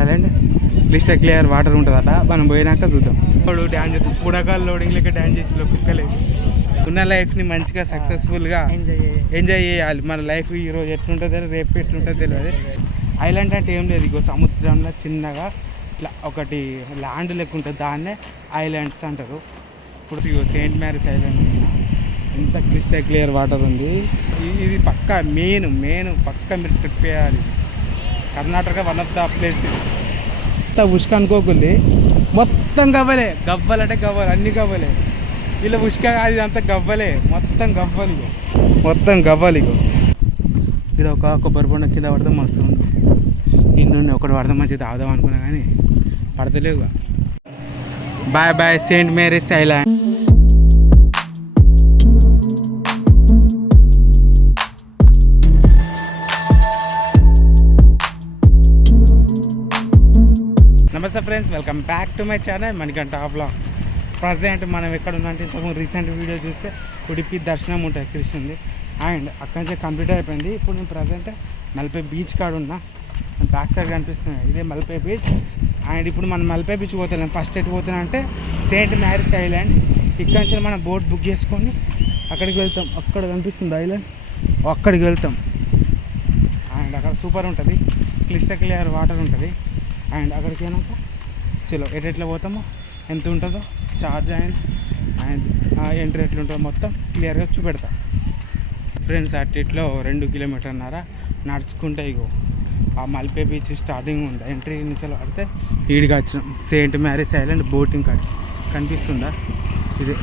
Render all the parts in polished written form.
Island crystal clear water ఉంటుందట. మనం పోయినాక చూద్దాం. ఇప్పుడు డ్యాన్స్ చేస్తాం, పుడకాలు లోడింగ్ లెక్క డ్యాన్స్ చేసి కుక్కలే. ఉన్న లైఫ్ని మంచిగా సక్సెస్ఫుల్గా ఎంజాయ్ చేయాలి. మన లైఫ్ ఈరోజు ఎట్లుంటుందో రేపు ఎట్లుంటుందో తెలియదు. ఐలాండ్ అంటే ఏం లేదు, ఇగో సముద్రంలో చిన్నగా ఇట్లా ఒకటి ల్యాండ్ లెక్క ఉంటుంది, దాన్నే ఐలాండ్స్ అంటారు. ఇప్పుడు ఇగో సెయింట్ మ్యారీస్ ఐలాండ్ ఎంత క్లిస్టర్ క్లియర్ వాటర్ ఉంది. ఇది పక్కా మెయిన్ పక్కా మీరు ట్రిప్ చేయాలి. Karnataka one of the place. అంతా ఉష్క అనుకోకుంది, మొత్తం గవ్వలే. గవ్వలంటే గవ్వలు, అన్ని గవ్వలే. ఇలా ఉష్క అది అంతా గవ్వలే, మొత్తం గవ్వలు ఇగో. ఇక్కడ ఒక కొబ్బరి బొండ కింద పడితే మస్తు ఉంది. ఇంట్లో ఒకటి పడితే మంచిగా తాగుదాం అనుకున్నా కానీ పడతలేవుగా. Bye bye Saint Mary's island. నమస్తే friends, welcome back to my channel Manikanta vlogs. Present మనం ఎక్కడ ఉన్నట్టు ఇంతకుముందు రీసెంట్ వీడియో చూస్తే ఉడిపి దర్శనం ఉంటుంది కృష్ణుంది, అండ్ అక్కడి నుంచి కంప్లీట్ అయిపోయింది. ఇప్పుడు నేను ప్రజెంట్ మల్పే బీచ్ కాడ ఉన్నా. బ్యాక్ సైడ్ కనిపిస్తుంది, ఇదే మల్పే బీచ్. అండ్ ఇప్పుడు మనం మల్పే బీచ్ పోతున్నాం. ఫస్ట్ ఎటు పోతున్నా అంటే సెయింట్ మ్యారీస్ ఐలాండ్. ఇక్కడి నుంచి మనం బోట్ బుక్ చేసుకొని అక్కడికి వెళ్తాం. అక్కడ కనిపిస్తుంది ఐలాండ్, అక్కడికి వెళ్తాం. అండ్ అక్కడ సూపర్ ఉంటుంది, క్లిస్టర్ క్లియర్ వాటర్ ఉంటుంది. అండ్ అక్కడికి వెళ్ళాక చలో ఎట్లా పోతామో, ఎంత ఉంటుందో ఛార్జ్ అండ్ ఎంట్రీ ఎట్లుంటుందో మొత్తం క్లియర్గా చూపెడతా. ఫ్రెండ్స్ అట్టిట్లో 2 కిలోమీటర్న్నర నడుచుకుంటే ఇగో ఆ మల్పే బీచ్ స్టార్టింగ్ ఉంది. ఎంట్రీ నుంచి పడితే ఈడికి వచ్చినాం. సెయింట్ మ్యారీస్ ఐలాండ్ బోటింగ్ కనిపిస్తుందా, ఇదే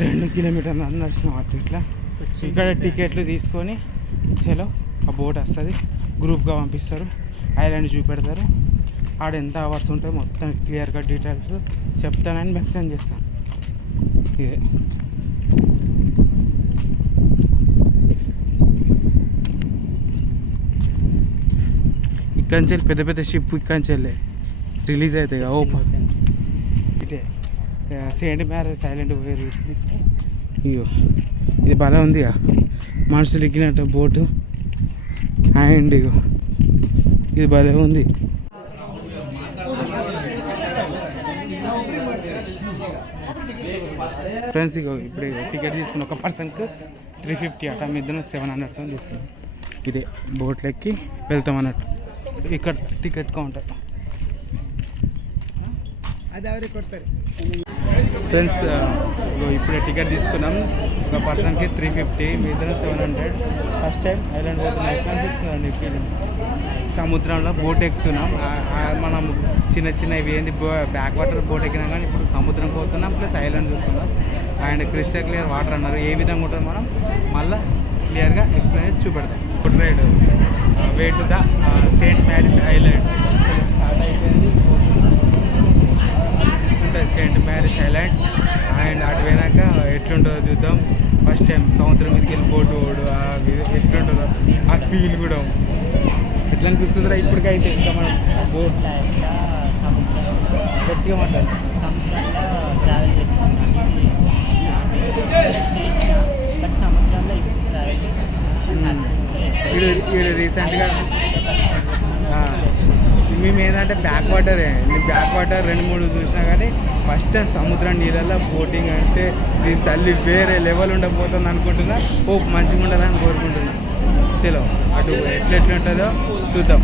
2 కిలోమీటర్న్నర నడిచినాం అట్టిట్లా. ఇక్కడ టికెట్లు తీసుకొని చలో ఆ బోట్ వస్తుంది, గ్రూప్గా పంపిస్తారు, ఐలాండ్ చూపెడతారు. ఆడ ఎంత అవర్స్ ఉంటాయి మొత్తం క్లియర్గా డీటెయిల్స్ చెప్తానని మెన్షన్ చేస్తాను. ఇదే ఇక్కడి నుంచి పెద్ద పెద్ద షిప్ ఇక్కడి నుంచి వెళ్ళే రిలీజ్ అవుతాయి కదా ఓపెన్. ఇదే సెయింట్ మ్యారీస్ ఐలాండ్ వేరు. ఇగో ఇది బాగా ఉంది, మనుషులు ఎక్కినట్టు బోటు. అండ్ ఇగో ఇది భలే ఉంది. ఫ్రెండ్స్ ఇగో ఇప్పుడు టికెట్ తీసుకుని ఒక పర్సన్కి 350 అట, మీ ఇద్దరు 700 తీసుకున్నాం. ఇదే బోట్లు ఎక్కి వెళ్తాం అన్నట్టు. ఇక్కడ టికెట్ కౌంటర్ అది ఎవరికి కొడతారు. ఫ్రెండ్స్ ఇప్పుడే టికెట్ తీసుకున్నాం. ఒక పర్సన్కి 350, మీ ఇద్దరు 700. ఫస్ట్ టైం ఐలాండ్ పోతున్నాం. కనిపిస్తుందండి ఫీలింగ్. సముద్రంలో బోట్ ఎక్కుతున్నాం. మనం చిన్న ఇవి ఏంది బ్యాక్ వాటర్ బోట్ ఎక్కినాం, కానీ ఇప్పుడు సముద్రం పోతున్నాం ప్లస్ ఐలాండ్ చూస్తున్నాం. అండ్ క్రిస్టల్ క్లియర్ వాటర్ అన్నారు, ఏ విధంగా ఉంటుంది మనం మళ్ళీ క్లియర్గా ఎక్స్ప్లెయిన్ చూపెడతాం. Food ride way to the Saint Mary's island start అయిపోయింది. ఉంటుంది సెయింట్ మ్యారీస్ ఐలాండ్. అండ్ అటు పోయినాక ఎట్లుంటుందో చూద్దాం. ఫస్ట్ టైం సముద్రం మీదకి వెళ్ళి బోటు ఓడు ఎట్లుంటుందో ఆ ఫీల్ కూడా ఎట్లా అనిపిస్తుందిరా ఇప్పటికైతే. ఇంకా మనం బోట్ గట్టిగా మాట్లాడాలి. వీడు రీసెంట్గా మేము ఏంటంటే బ్యాక్ వాటరే. నేను బ్యాక్ వాటర్ 2-3 చూసినా కానీ ఫస్ట్ టైం సముద్రం నీళ్ళల్లో బోటింగ్ అంటే దీని తల్లి వేరే లెవెల్ ఉండబోతుంది అనుకుంటున్నా. హోప్ మంచిగా ఉండాలని కోరుకుంటున్నా. చలో అటు ఎట్లుంటుందో చూద్దాం.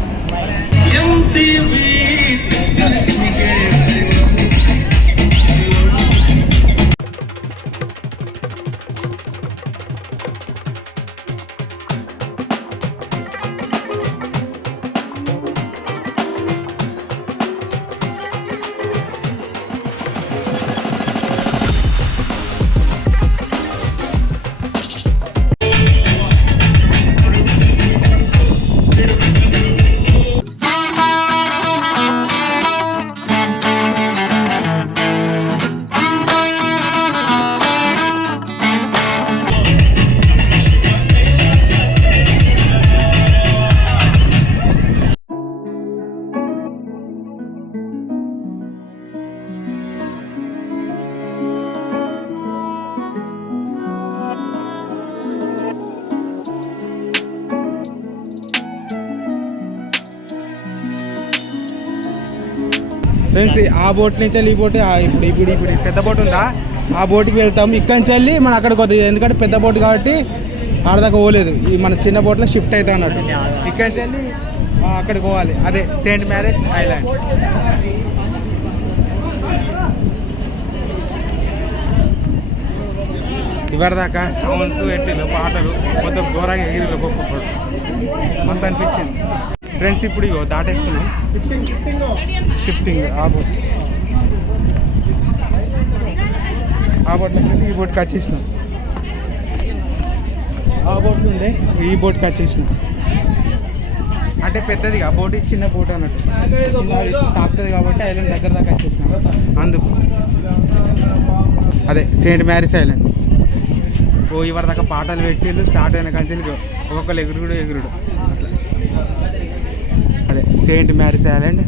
ఫ్రెండ్స్ ఆ బోట్ నుంచి వెళ్ళి ఈ బోట్ ఇప్పుడు పెద్ద బోట్ ఉందా ఆ బోట్కి వెళ్తాం. ఇక్కడి నుంచి వెళ్ళి మనం అక్కడికి వద్దు, ఎందుకంటే పెద్ద బోట్ కాబట్టి ఆడదాకా పోలేదు. ఈ మన చిన్న బోట్లో షిఫ్ట్ అవుతాం అన్నట్టు. ఇక్కడి నుంచి వెళ్ళి అక్కడికి పోవాలి, అదే సెయింట్ మ్యారీస్ ఐలాండ్. ఇవరిదాకా సౌండ్స్ పెట్టిన పాటలు మొత్తం ఘోరంగా ఎగిరిలు ఒక్కొక్కరు మస్తు అనిపించింది ఫ్రెండ్స్. ఇప్పుడు ఇగో దాటేస్తున్నాం, షిఫ్టింగ్ ఆ బోట్లోకి వెళ్ళి ఈ బోట్కి వచ్చేసినాం. ఆ బోట్లు ఉండే ఈ బోట్కి వచ్చేసినాం. అంటే పెద్దది ఆ బోట్ చిన్న బోట్ అన్నట్టు తాపుతుంది కాబట్టి ఐలాండ్ దగ్గర దాకా వచ్చేసినాం. అందుకు అదే సెయింట్ మ్యారీస్ ఐలాండ్. ఓ ఇవరి దాకా పాటలు పెట్టిళ్ళు, స్టార్ట్ అయిన కంచెని ఒక్కొక్కరు ఎగురుడు అట్లా. అదే Saint Mary's island,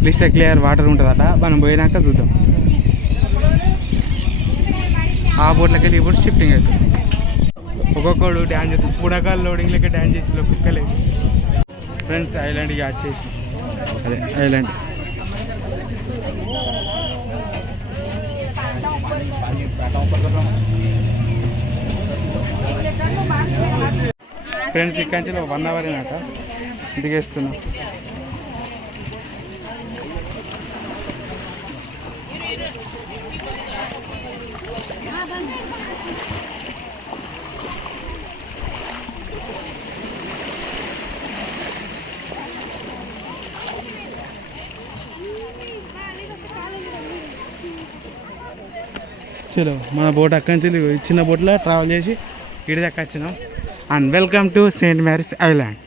crystal clear water ఉంటుందట. మనం పోయినాక చూద్దాం. ఆ బోట్లకి వెళ్ళి ఈ బోట్ షిఫ్టింగ్ అవుతుంది. ఒక్కొక్కడు డ్యాన్స్ చేస్తుంది, పుడకాలు లోడింగ్ లెక్క డ్యాన్స్ చేసి ఒక్కొక్కలే. ఫ్రెండ్స్ ఐలాండ్కి వచ్చేసి అదే ఐలాండ్. ఫ్రెండ్స్ ఇక్కడి నుంచి 1 అవర్ అయినాక దిగేస్తున్నాం. చలో మన బోట్ అక్కడి నుంచి చిన్న బోట్లో ట్రావెల్ చేసి ఇడి దాకా వచ్చినాం. And welcome to Saint Mary's island.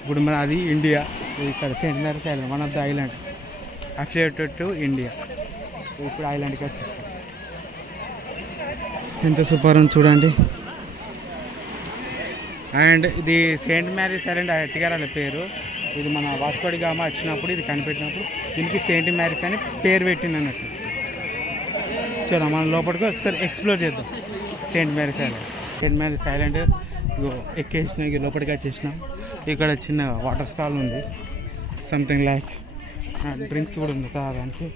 ఇప్పుడు మన అది ఇండియా, ఇక్కడ Saint Mary's island one of the island affiliated to India. ఇప్పుడు ఐలాండ్కి వచ్చి ఎంత సూపర్ ఉంది చూడండి. అండ్ ఇది సెయింట్ మ్యారీస్ ఐలాండ్ ఎట్టిగారు అనే పేరు. ఇది మన వాస్కో డి గామా వచ్చినప్పుడు ఇది కనిపెట్టినప్పుడు దీనికి సెయింట్ మ్యారీస్ అని పేరు పెట్టింది అన్నట్టు. చూడండి మనం లోపలికి ఒకసారి ఎక్స్ప్లోర్ చేద్దాం Saint Mary's island. Saint Mary's island ఎక్కేసినా లోపలికి వచ్చేసినాం. ఇక్కడ చిన్న వాటర్ స్టాల్ ఉంది, సంథింగ్ లైక్ డ్రింక్స్ కూడా ఉంది తాగడానికి.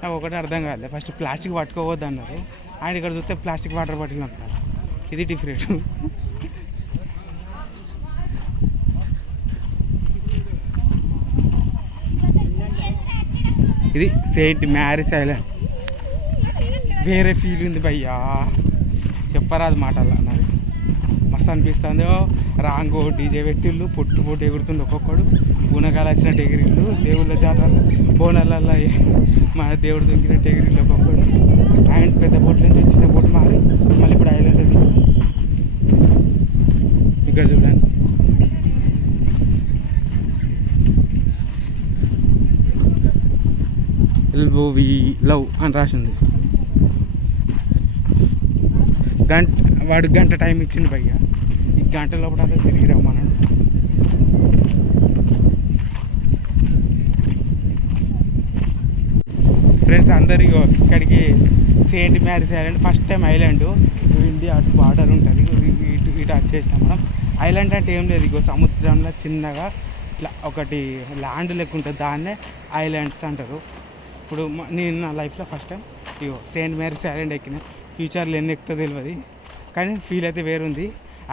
నాకు ఒకటి అర్థం కాలేదు, ఫస్ట్ ప్లాస్టిక్ పట్టుకోవద్దు అన్నారు, ఆయన ఇక్కడ చూస్తే ప్లాస్టిక్ వాటర్ బాటిల్ అంటారు. ఇది డిఫరెంట్. ఇది సెయింట్ మ్యారీస్ ఐలాండ్. వేరే ఫీల్ ఉంది భయ్యా, చెప్పరాదు మాటల్లో. నాకు మస్తు అనిపిస్తుంది. రాంగో డీజే పెట్టిళ్ళు, పొట్టు ఎగురుతుండే ఒక్కొక్కడు, పూనకాలు వచ్చినట్టు ఎగిరిళ్ళు, దేవుళ్ళ జాతరలో బోనాలల్లో మన దేవుడు దొంగినట్టు ఎగిరిళ్ళు ఒక్కొక్కడు. అండ్ పెద్ద బోట్ నుంచి చిన్న బోట్ మారి మళ్ళీ ఇప్పుడు ఐలాండ్ అది. ఇక్కడ చూడండి LOV లవ్ అని రాసింది. వాడు గంట టైం ఇచ్చింది భయ్య, ఈ గంట లోపల అంతా తిరిగి రమ్మన్నాడు. ఫ్రెండ్స్ అందరు ఇక్కడికి Saint Mary's island first time. Island India అటు బార్డర్ ఉంటుంది, ఇటు వచ్చేసినాం మనం. ఐలాండ్ అంటే ఏం లేదు, ఇగో సముద్రంలో చిన్నగా ఇట్లా ఒకటి ల్యాండ్ లెక్క ఉంటుంది, దాన్నే ఐలాండ్స్ అంటారు. ఇప్పుడు నేను నా లైఫ్లో ఫస్ట్ టైం ఇగో సెయింట్ మ్యారీస్ ఐలాండ్ ఎక్కిన. ఫ్యూచర్లో ఎన్ని ఎక్కుతో తెలియదు, కానీ ఫీల్ అయితే వేరుంది.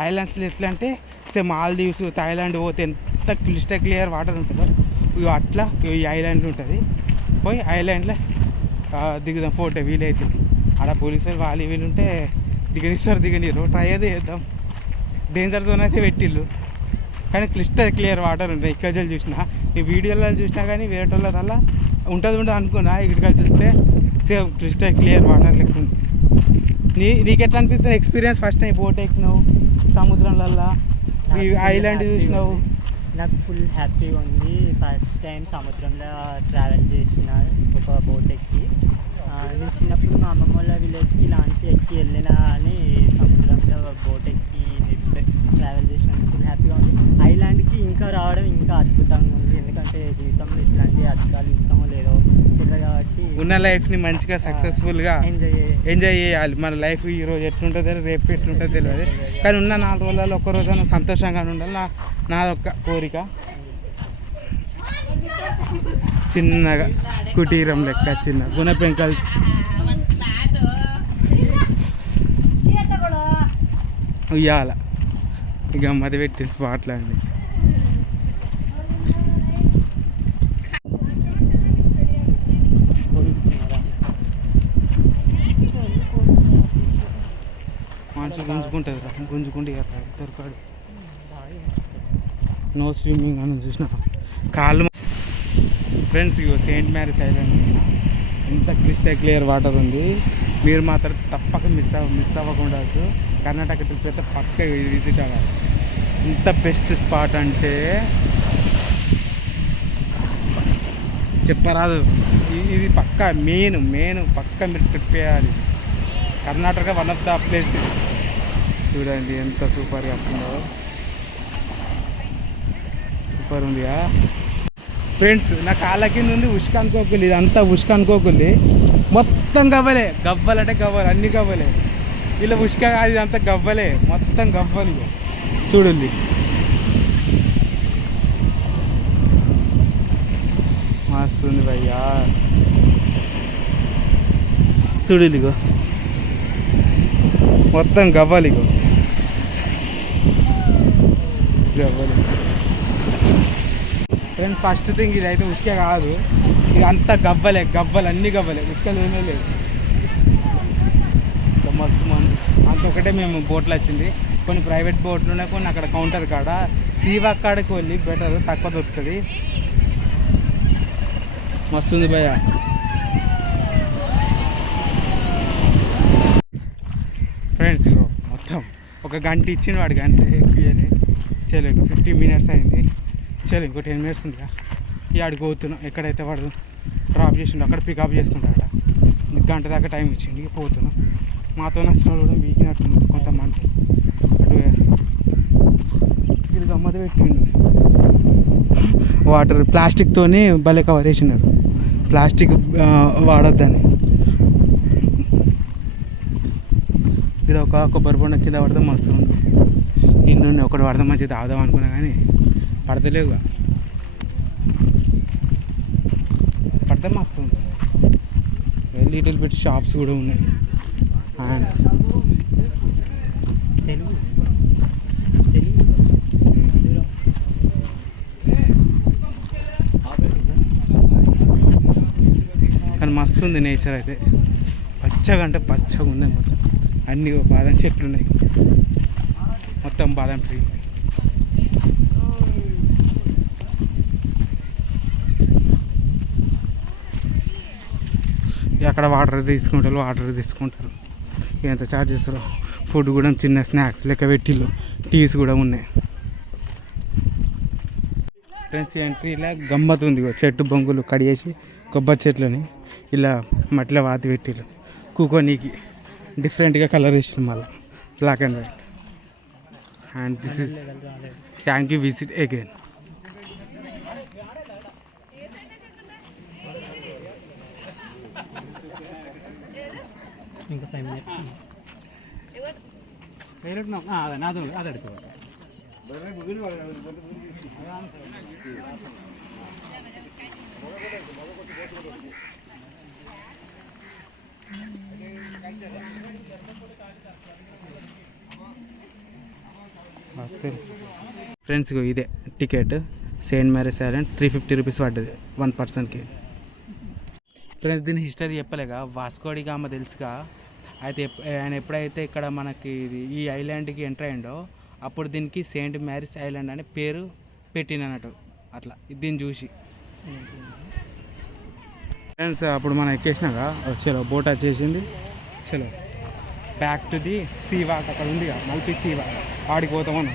ఐలాండ్స్లో ఎట్లా అంటే సేమ్ మాల్దీవ్స్, థాయిలాండ్ పోతే ఎంత క్లిస్టర్ క్లియర్ వాటర్ ఉంటుందో ఇగో అట్లా ఈ ఐలాండ్ ఉంటుంది. పోయి ఐలాండ్లో దిగుదాం ఫోటో వీలైతే. ఆడ పోలీసులు వాళ్ళు వీళ్ళు ఉంటే దిగనిరు, ట్రై అయితే చేద్దాం. డేంజర్ జోన్ అయితే పెట్టిళ్ళు, కానీ క్లిస్టర్ క్లియర్ వాటర్ ఉంటాయి. ఇక్కడ చూసినా ఈ వీడియోలో చూసినా కానీ వేరే వాళ్ళ ఉంటుంది అనుకున్నా, ఇక్కడికి చూస్తే సేమ్ క్లిస్టర్ క్లియర్ వాటర్ లెక్క ఉంది. నీకు ఎట్లా అనిపిస్తుంది ఎక్స్పీరియన్స్? ఫస్ట్ టైం బోట్ ఎక్కినావు సముద్రంలల్లో, ఈ ఐలాండ్ చూసినావు. నాకు ఫుల్ హ్యాపీగా ఉంది. ఫస్ట్ టైం సముద్రంలో ట్రావెల్ చేసిన ఒక బోట్ ఎక్కి. నేను చిన్నప్పుడు మా అమ్మమ్మ వాళ్ళ విలేజ్కి లాంచ్ ఎక్కి వెళ్ళినా అని సముద్రంలో బోట్ ఎక్కి ట్రావెల్ చేసినందుకు ఫుల్ హ్యాపీగా ఉంది. ఐలాండ్కి ఇంకా రావడం ఇంకా అద్భుతంగా ఉంది, ఎందుకంటే జీవితంలో ఇట్లాంటి అద్భుతాలు ఇస్తామో లేదో తెలియదు కాబట్టి ఉన్న లైఫ్ని మంచిగా సక్సెస్ఫుల్గా ఎంజాయ్ చేయాలి. మన లైఫ్ ఈరోజు ఎట్లుంటుందో రేపు ఎట్లుంటుందో తెలియదు, కానీ ఉన్న 4 రోజులలో ఒక్క రోజు సంతోషంగా ఉండాలి నాదొక్క కోరిక. చిన్నగా కుటీరం లెక్క చిన్న గుణపెంకల్ ఉయ్యాల ఇక మది పెట్టిన స్పాట్లో అండి. మనిషి గుంజుకుంటుంది రా, గుంజుకుంటే దొరకాడు. నో స్విమ్మింగ్ అని చూసిన కాళ్ళు. ఫ్రెండ్స్ ఇగో సెయింట్ మ్యారీస్ ఐలాండ్ ఎంత క్రిస్టల్ క్లియర్ వాటర్ ఉంది. మీరు మాత్రం తప్పక మిస్ అవ్వకుండా కర్ణాటక ట్రిప్ అయితే పక్క విజిట్ అవ్వాలి. ఇంత బెస్ట్ స్పాట్ అంటే చెప్పరాదు. ఇది పక్క మెయిన్ పక్క మీరు ట్రిప్ చేయాలి. Karnataka one of the place. చూడండి ఎంత సూపర్గా వస్తుందో, సూపర్ ఉందిగా ఫ్రెండ్స్. నా కాళ్ళ కింద ఉంది ఉష్క అనుకోకుండా, ఇదంతా ఉష్క అనుకోకుండా మొత్తం గవ్వలంటే గవ్వలు అన్ని గవ్వలే. ఇలా ఉష్క కాదు, ఇదంతా గవ్వలే, మొత్తం గవ్వలు. చూడండి మస్తుంది భయ్యా. చూడండి ఇగో మొత్తం గవ్వలు, ఇగో గవ్వలు. ఫ్రెండ్స్ ఫస్ట్ థింగ్ ఇది అయితే ఉష్క కాదు, ఇది అంతా గవ్వలు అన్ని గవ్వలే, ఉష్కలు ఏమీ లేదు. మస్తు మంది అంత ఒకటే మేము బోట్లు వచ్చింది. కొన్ని ప్రైవేట్ బోట్లు ఉన్నాయి, కొన్ని అక్కడ కౌంటర్ కాడ సీవా కాడకి వెళ్ళి బెటర్, తక్కువ దొరుకుతుంది. మస్తుంది భయ్య. ఫ్రెండ్స్ ఇగో మొత్తం ఒక గంట ఇచ్చిండు వాడు, గంట ఎక్కువనే. చలో ఇంకో 15 minutes అయింది. చలో ఇంకో 10 minutes ఉందిగా. ఈ ఆడికి పోతున్నాం. ఎక్కడైతే వాడు డ్రాప్ చేసిండు అక్కడ పికప్ చేసుకుంటాడ. గంట దాకా టైం ఇచ్చిండు, పోతున్నాం. మాతో నచ్చిన వాళ్ళు కూడా వీకినట్టుంది కొంతమంది. అటు వీళ్ళు గమ్మత పెట్టిండు. వాటర్ ప్లాస్టిక్తోనే భలే కవర్ చేసినాడు, ప్లాస్టిక్ వాడొద్దని. ఇక్కడ ఒక కొబ్బరి బొండ కింద పడితే మస్తు ఉంది. ఇన్ని ఒకటి పడితే మంచిగా తాగుదాం అనుకున్నా కానీ పడతలేవుగా. పడితే మస్తు ఉంది. లిటిల్ బిట్ షాప్స్ కూడా ఉన్నాయి. కానీ మస్తు ఉంది నేచర్ అయితే. పచ్చగా అంటే పచ్చగా ఉంది మొత్తం. అన్ని బాదం చెట్లు ఉన్నాయి, మొత్తం బాదం ట్రీ. అక్కడ వాటర్ తీసుకుంటారు. ఎంత ఛార్జ్ చేస్తారో. ఫుడ్ కూడా చిన్న స్నాక్స్ లెక్క పెట్టిళ్ళు, టీస్ కూడా ఉన్నాయి. ఫ్రెండ్స్ ఎంట్రీలా గమ్మత్ ఉంది. చెట్టు బొంగులు కడిగేసి కొబ్బరి చెట్లని ఇలా మట్టిలో వాతి పెట్టిళ్ళు. కూకోనీకి డిఫరెంట్గా కలర్ వేసిన మళ్ళీ black and white. And this is thank you, visit again. ఇంకా 5 minutes. అది అడుగు. ఫ్రెండ్స్ ఇదే ticket. Saint Mary's Island 350 rupees పడ్డది 1 personకి. ఫ్రెండ్స్ దీని హిస్టరీ చెప్పలేగా. వాస్కో డి గామా తెలుసుగా. అయితే ఆయన ఎప్పుడైతే ఇక్కడ మనకి ఈ ఐలాండ్కి ఎంటర్ అయ్యిండో అప్పుడు దీనికి సెయింట్ మ్యారీస్ ఐలాండ్ అనే పేరు పెట్టినట్టు. అట్లా దీన్ని చూసి ఫ్రెండ్స్ అప్పుడు మనం ఎక్కేసినాక చలో బోట్ వచ్చేసింది. చలో back to the sea walk. అక్కడ ఉంది కదా మల్పి సీ వాక్, ఆడికి పోతామన్నా.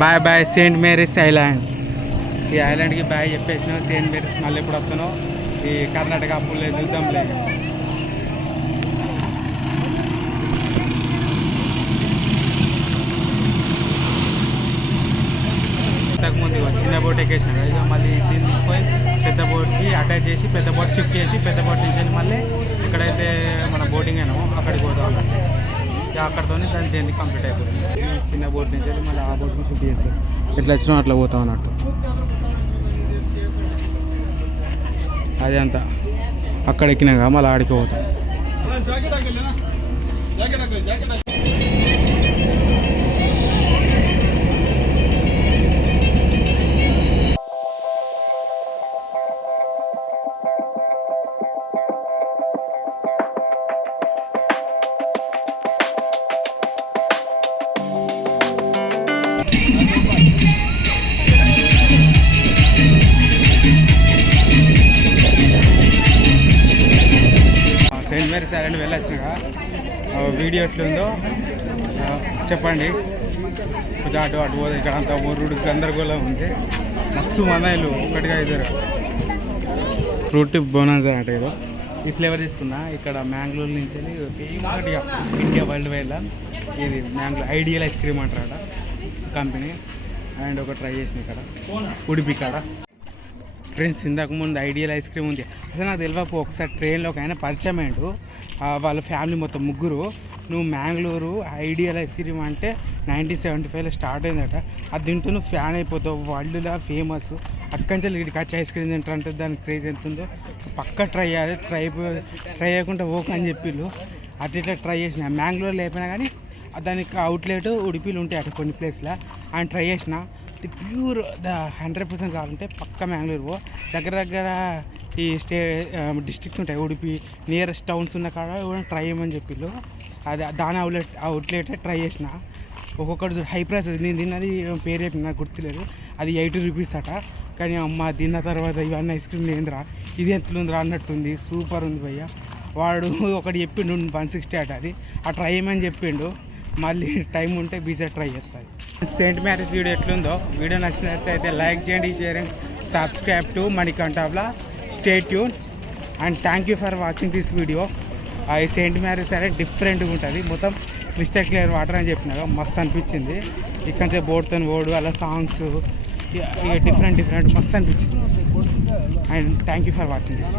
Bye bye Saint Mary's island. ఈ ఐలాండ్కి బాయ్ చెప్పేసినావు. సెయింట్ మేరీస్ మళ్ళీ ఎప్పుడు వస్తానో ఈ కర్ణాటక పుల్లే చూద్దాంలే. ఇంతకుముందు చిన్న బోట్ ఎక్కేసినాం ఇక మళ్ళీ దీన్ని తీసుకొని పెద్ద బోట్కి అటాచ్ చేసి పెద్ద బోట్ షిఫ్ట్ చేసి పెద్ద బోట్ నుంచి మళ్ళీ ఎక్కడైతే మన బోటింగ్ అయినామో అక్కడికి పోతాం అన్నట్టు. ఇక అక్కడితో దాని దేన్ని కంప్లీట్ అయిపోతుంది. చిన్న బోట్ నుంచి వెళ్ళి మళ్ళీ ఆ బోట్కి షిఫ్ట్ చేస్తాం. ఎట్లా వచ్చినా అట్లా పోతాం అన్నట్టు. అదే అంతా అక్కడ ఎక్కినాక మళ్ళీ ఆడికి పోతాం. సెయింట్ మేరీస్ ఐలాండ్ వెళ్ళొచ్చినాక వీడియో ఎట్లుందో చెప్పండి. కొంచెం అటు అటు పోతే ఇక్కడ అంతా ఊరుడు గందరగోళం ఉంది. మస్తు మనాయిలు ఒకటిగా ఇద్దరు ఫ్రూట్ బోనాన్సా అంటే ఏదో ఈ ఫ్లేవర్ తీసుకున్నా. ఇక్కడ మ్యాంగ్లూర్ నుంచి ఫేమస్గా ఇండియా వరల్డ్ వైడ్లో ఇది మ్యాంగ్లూర్ ఐడియల్ ఐస్ క్రీమ్ అంటారట కంపెనీ. అండ్ ఒక ట్రై చేసిన ఇక్కడ ఉడిపి కాడ. ఫ్రెండ్స్ ఇంతకు ముందు ఐడియల్ ఐస్ క్రీమ్ ఉంది. అసలు నాకు తెలియకపో ఒకసారి ట్రైన్లో ఒక ఆయన పరిచయం అయ్యాడు. వాళ్ళ ఫ్యామిలీ మొత్తం ముగ్గురు. నువ్వు మ్యాంగ్లూరు ఐడియల్ ఐస్ క్రీమ్ అంటే 1975లో స్టార్ట్ అయిందట. అది తింటూ నువ్వు ఫ్యాన్ అయిపోతావు. వరల్డ్లో ఫేమస్. అక్కడి నుంచి ఇక్కడికి వచ్చి ఐస్ క్రీమ్ తింటారంటే దానికి క్రేజ్ ఎంత ఉందో పక్కా ట్రై చేయాలి. ట్రై చేయకుండా ఓకే అని చెప్పిళ్ళు. అట్లా ఇట్లా ట్రై చేసిన మ్యాంగ్లూర్లో అయిపోయినా కానీ దానికి అవుట్లెట్ ఉడిపిలు ఉంటాయి అటు కొన్ని ప్లేస్లో. ఆయన ట్రై చేసిన ప్యూర్ 100% కావాలంటే పక్క మ్యాంగ్లూర్ పో. దగ్గర దగ్గర ఈ డిస్ట్రిక్ట్స్ ఉంటాయి ఉడిపి నియరెస్ట్ టౌన్స్ ఉన్న కాడ కూడా ట్రై చేయమని చెప్పిళ్ళు. అది దాని అవుట్లెట్ ట్రై చేసిన. ఒక్కొక్కటి హై ప్రైస్. నేను తిన్నది పేరు చెప్పిన నాకు గుర్తులేదు. అది 80 రూపీస్ అట. కానీ అమ్మ తిన్న తర్వాత ఇవన్నీ ఐస్ క్రీమ్ లేదురా ఇది ఎట్లుందిరా అన్నట్టుంది. సూపర్ ఉంది భయ్య. వాడు ఒకటి చెప్పిండు 160 అట. అది ఆ ట్రై చేయమని చెప్పిండు. మళ్ళీ టైం ఉంటే బీచ్ ట్రై చేస్తుంది. సెయింట్ మ్యారీస్ వీడియో ఎట్లుందో వీడియో నచ్చినట్లయితే లైక్ చేయండి, share and subscribe to Manikanta vlog. Stay tune and thank you for watching this video. ఈ సెయింట్ మ్యారీస్ అనేది డిఫరెంట్గా ఉంటుంది. మొత్తం క్రిస్టల్ క్లియర్ వాటర్ అని చెప్పినాక మస్తు అనిపించింది. ఇక్కడ నుంచి బోట్తో ఓడు అలా సాంగ్స్ ఇక డిఫరెంట్ మస్తు అనిపించింది. And thank you for watching this.